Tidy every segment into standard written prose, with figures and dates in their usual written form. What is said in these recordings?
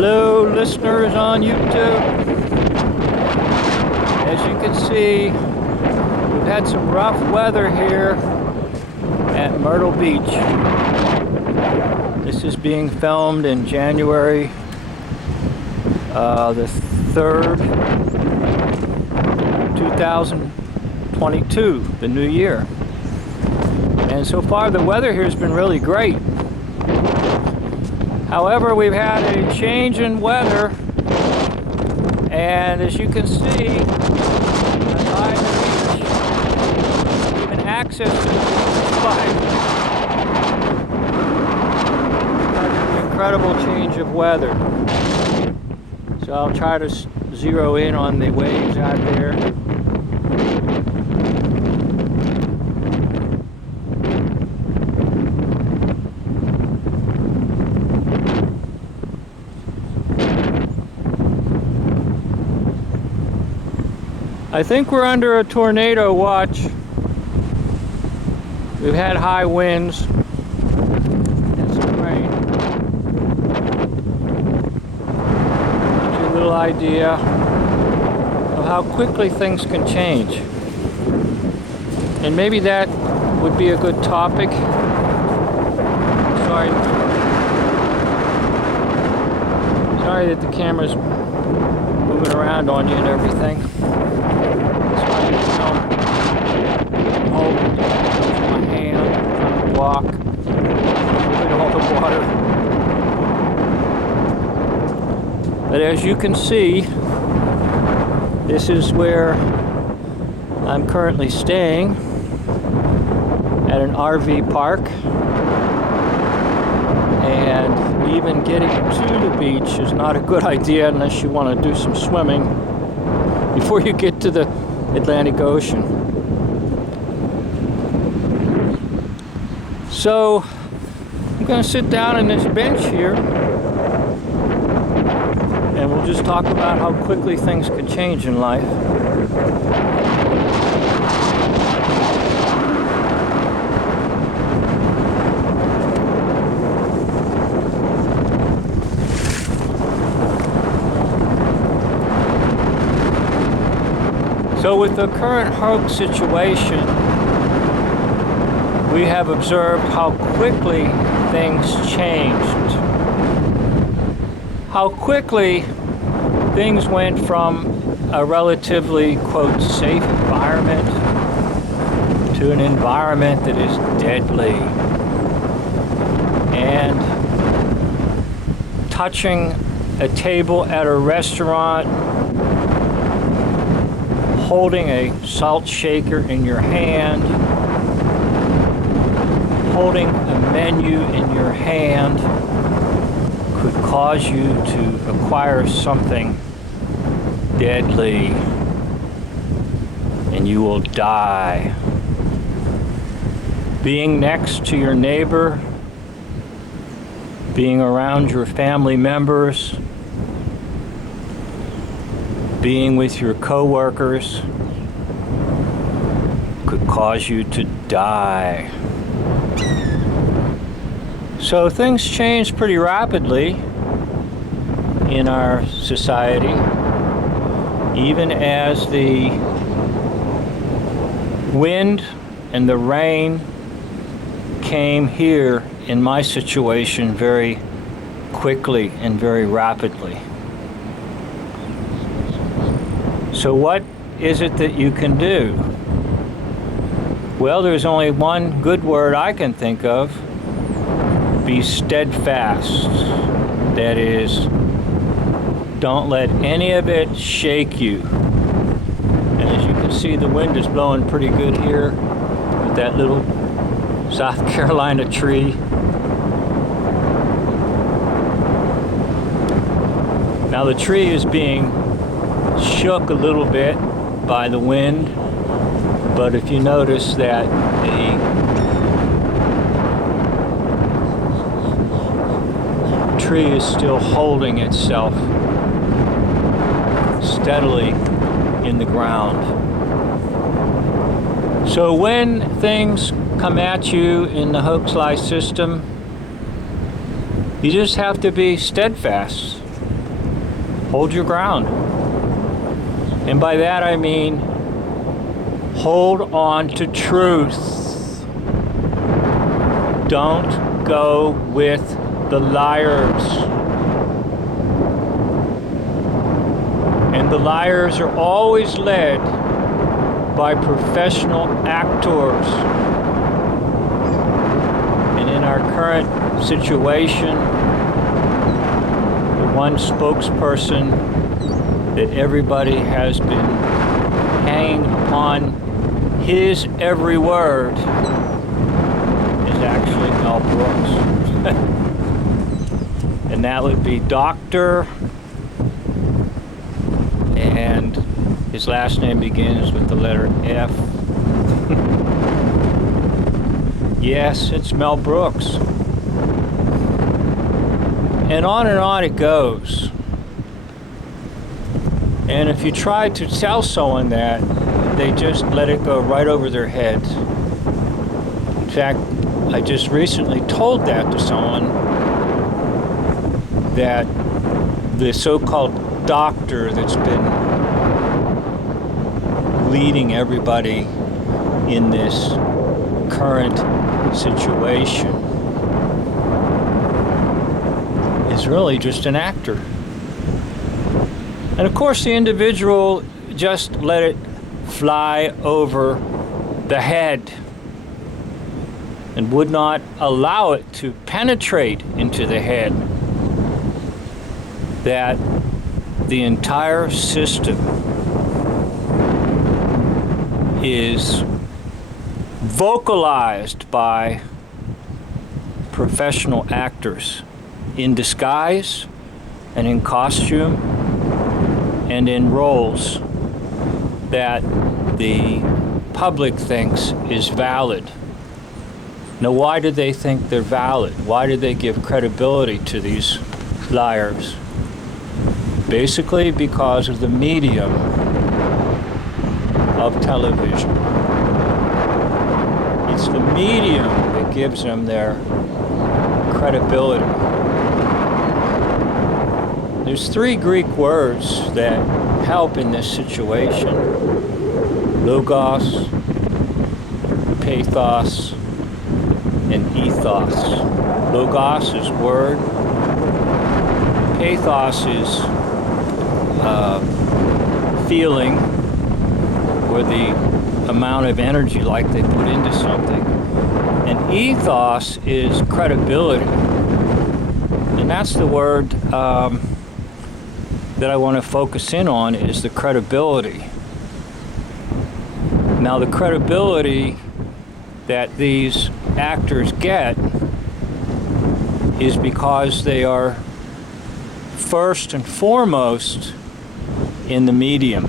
Hello, listeners on YouTube. As you can see, we've had some rough weather here at Myrtle Beach. This is being filmed in January the 3rd, 2022, the new year. And so far the weather here has been really great. However, we've had a change in weather, and as you can see, by the beach, even access to the beach is fine. Because of the incredible change of weather. So I'll try to zero in on the waves out there. I think we're under a tornado watch. We've had high winds and some rain. Gives you a little idea of how quickly things can change. And maybe that would be a good topic. Sorry that the camera's moving around on you and everything. My hand, trying to walk, moving all the water. But as you can see, this is where I'm currently staying at an RV park. And even getting to the beach is not a good idea unless you want to do some swimming before you get to the Atlantic Ocean. So I'm going to sit down on this bench here and we'll just talk about how quickly things can change in life. So with the current hoax situation, we have observed how quickly things changed. How quickly things went from a relatively, quote, safe environment to an environment that is deadly. And touching a table at a restaurant, holding a salt shaker in your hand, holding a menu in your hand could cause you to acquire something deadly and you will die. Being next to your neighbor, being around your family members, being with your coworkers could cause you to die. So things change pretty rapidly in our society, even as the wind and the rain came here in my situation very quickly and very rapidly. So what is it that you can do? Well, there's only one good word I can think of. Be steadfast. That is, don't let any of it shake you. And as you can see, the wind is blowing pretty good here with that little South Carolina tree. Now the tree is being shook a little bit by the wind, but if you notice that the tree is still holding itself steadily in the ground. So when things come at you in the hoax lie system, you just have to be steadfast. hold your ground. And by that I mean hold on to truth. Don't go with the liars. And the liars are always led by professional actors. And in our current situation, the one spokesperson that everybody has been hanging upon his every word is actually Mel Brooks. And that would be Dr. And his last name begins with the letter F. Yes, it's Mel Brooks. And on it goes. And if you try to tell someone that, they just let it go right over their heads. In fact, I just recently told that to someone, that the so-called doctor that's been leading everybody in this current situation is really just an actor. And of course the individual just let it fly over the head and would not allow it to penetrate into the head that the entire system is vocalized by professional actors in disguise and in costume and in roles that the public thinks is valid. Now, why do they think they're valid? Why do they give credibility to these liars? Basically because of the medium of television. It's the medium that gives them their credibility. There's three Greek words that help in this situation: logos, pathos, and ethos. Logos is word. Pathos is feeling, or the amount of energy like they put into something. And ethos is credibility. And that's the word that I want to focus in on, is the credibility. Now, the credibility that these actors get is because they are first and foremost in the medium.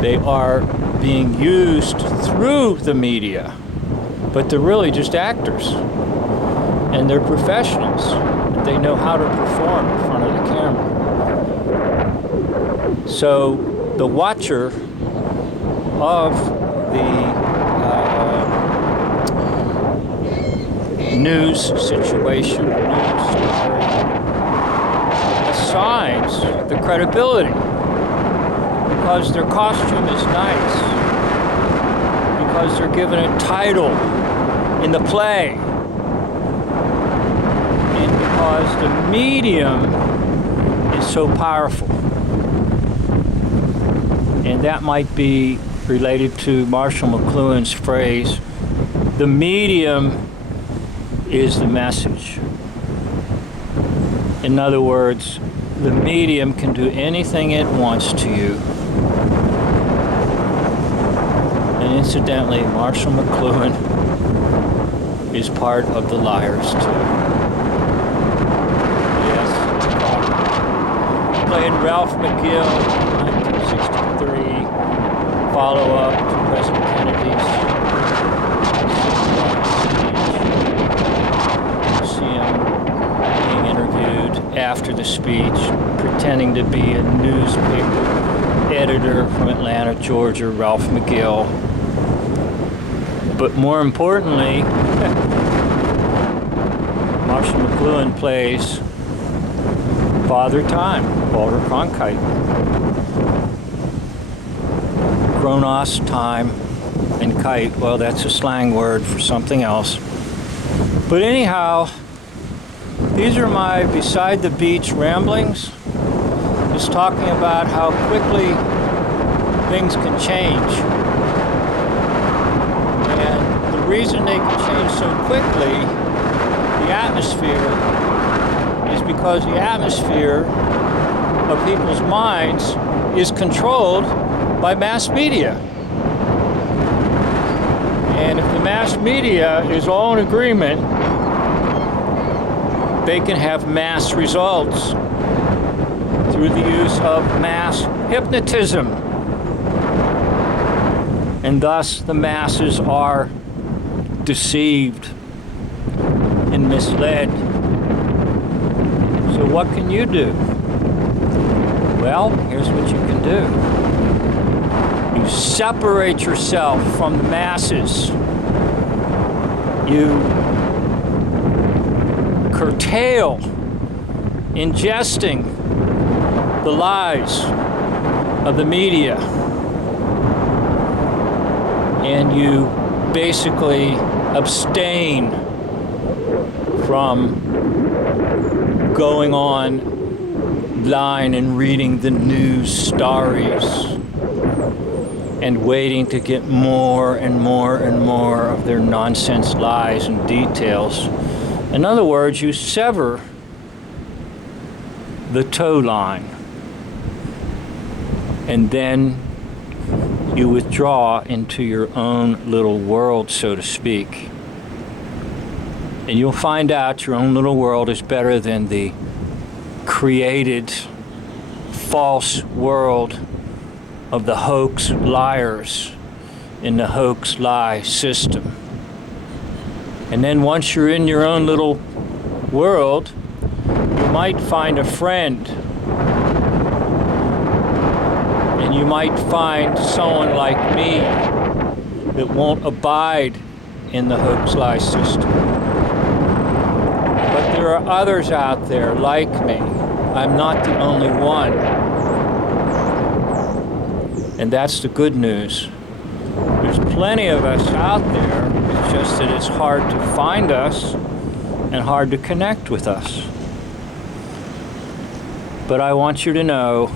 They are being used through the media, but they're really just actors. And they're professionals. They know how to perform in front of the camera. So the watcher of the news situation, news story, assigns the credibility because their costume is nice, because they're given a title in the play, and because the medium is so powerful. And that might be related to Marshall McLuhan's phrase, the medium is the message. In other words, the medium can do anything it wants to you. And incidentally, Marshall McLuhan is part of the liars too. Yes, played Ralph McGill in 1963, follow-up to President Kennedy's after the speech, pretending to be a newspaper editor from Atlanta, Georgia, Ralph McGill. But more importantly, Marshall McLuhan plays Father Time, Walter Cronkite. Chronos, time, and kite, well, that's a slang word for something else. But anyhow, these are my beside the beach ramblings, just talking about how quickly things can change. And the reason they can change so quickly, the atmosphere, is because the atmosphere of people's minds is controlled by mass media. And if the mass media is all in agreement, they can have mass results through the use of mass hypnotism. And thus the masses are deceived and misled. So what can you do? Well, here's what you can do. You separate yourself from the masses. You curtail ingesting the lies of the media. And you basically abstain from going online and reading the news stories and waiting to get more and more and more of their nonsense lies and details. In other words, you sever the tow line, and then you withdraw into your own little world, so to speak. And you'll find out your own little world is better than the created false world of the hoax liars in the hoax lie system. And then once you're in your own little world, you might find a friend. And you might find someone like me that won't abide in the hoax lie system. But there are others out there like me. I'm not the only one. And that's the good news. There's plenty of us out there. It's just that it's hard to find us and hard to connect with us. But I want you to know,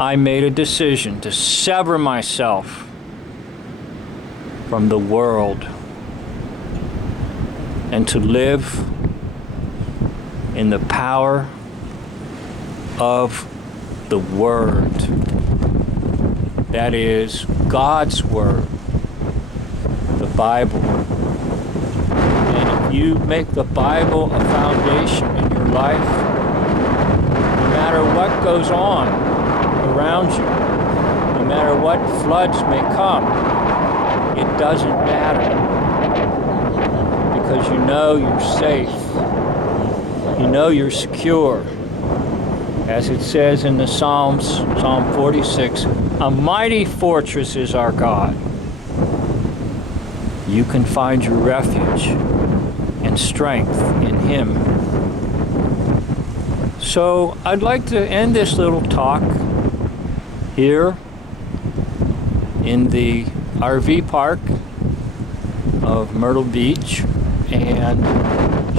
I made a decision to sever myself from the world and to live in the power of the Word. That is God's Word, the Bible. And if you make the Bible a foundation in your life, no matter what goes on around you, no matter what floods may come, it doesn't matter, because you know you're safe, you know you're secure. As it says in the Psalms, Psalm 46, a mighty fortress is our God. You can find your refuge and strength in Him. So I'd like to end this little talk here in the RV park of Myrtle Beach and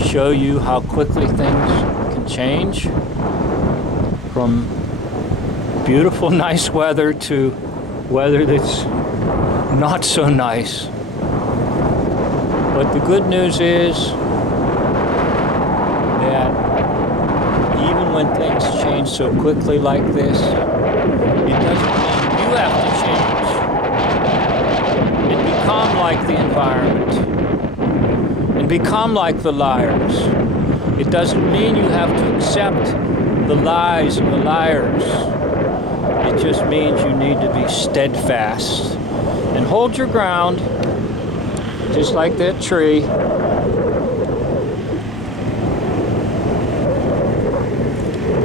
show you how quickly things can change from beautiful, nice weather to weather that's not so nice. But the good news is that even when things change so quickly like this, it doesn't mean you have to change and become like the environment and become like the liars. It doesn't mean you have to accept the lies and the liars. It just means you need to be steadfast and hold your ground, just like that tree.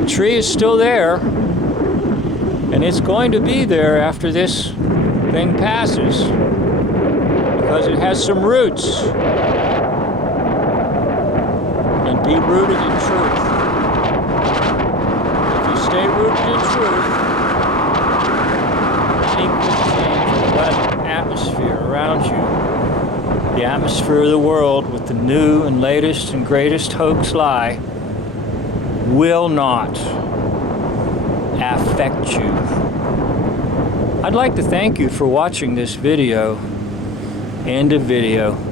The tree is still there, and it's going to be there after this thing passes, because it has some roots. And be rooted in truth. stay rooted in truth. Any quick change in the weather, atmosphere around you, the atmosphere of the world with the new and latest and greatest hoax lie will not affect you. I'd like to thank you for watching this video. End of video.